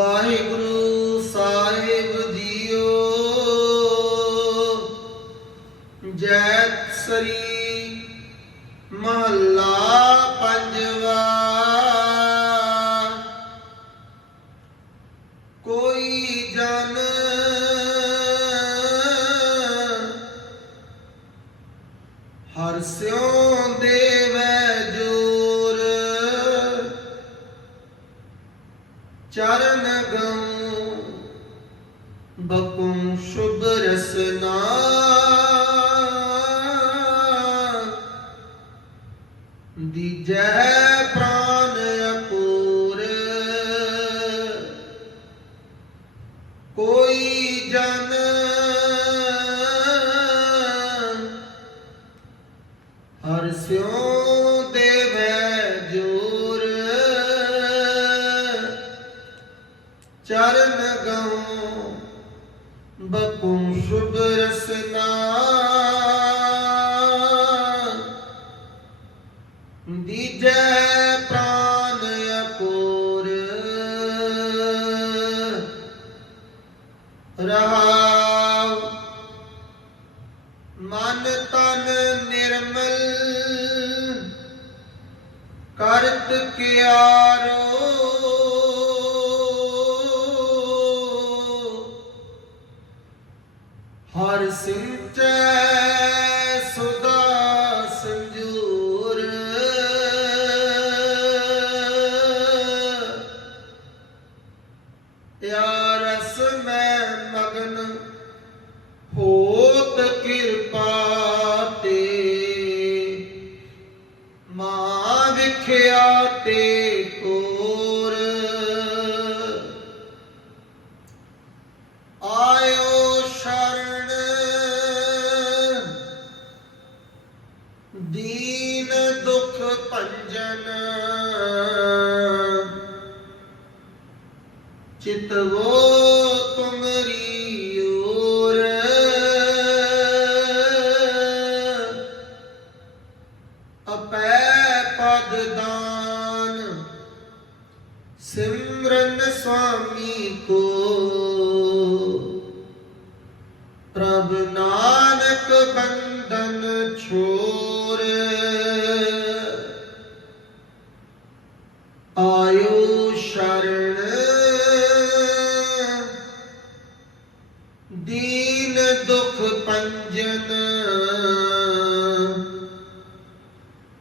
ਵਾਹਿਗੁਰੂ ਸਾਹਿਬ JIO ਜੈ ਸ੍ਰੀ ਮਹੱਲਾ ਪੰਜਵਾ। ਕੋਈ ਜਨ ਹਰ ਸਿਉ ਦੇ ਚਰਨ ਗਉ ਬਕੁਮ ਸ਼ੁਭ ਰਸਨਾ ਦੀਜੈ ਪ੍ਰਾਨ ਅਪੂਰ ਕੋਈ ਜਨ ਹਰ ਸਿਉ ਚਰਨ ਗਉ ਬਕੁ ਸ਼ੁਭ ਰਸਨਾ ਦੀਜੈ ਪ੍ਰਾਨ ਅਪੂਰ ਰਹਾਉ ਮਨ ਤਨ ਨਿਰਮਲ ਕਰਤ ਕਿਆਰੋ। ਹਰ ਸਿੰਚੈ ਸੁਦਾ ਸੰਜੂਰ। ਯਾ ਰਸ ਮੈਂ ਮਗਨ ਹੋਤ ਕਿਰਪਾ ਤੇ। ਮਾਂ ਵਿਖਿਆ ਤੇ ਚਿਤਵੋ ਤੁਮਰੀ ਓਰ। ਅਪੈ ਪਦ ਦਾਨ ਸਿਮਰਨ ਸੁਆਮੀ ਕੋ। ਪ੍ਰਭ ਨਾਨਕ ਬੰਧਨ ਦੁਖ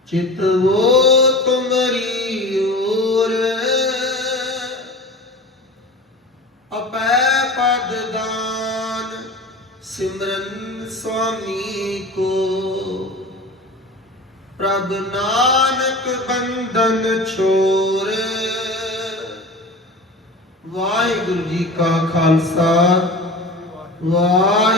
ਚਿਤਵੋ ਤੁਮਰੀ ਓਰ। ਅਪੈ ਪਦ ਦਾਨ ਸਿਮਰਨ ਸੁਆਮੀ ਕੋ। ਪ੍ਰਭ ਨਾਨਕ ਬੰਧਨ ਛੋਰ। ਵਾਹਿਗੁਰੂ ਜੀ ਕਾ ਖਾਲਸਾ। ਵਾਹਿਗੁਰੂ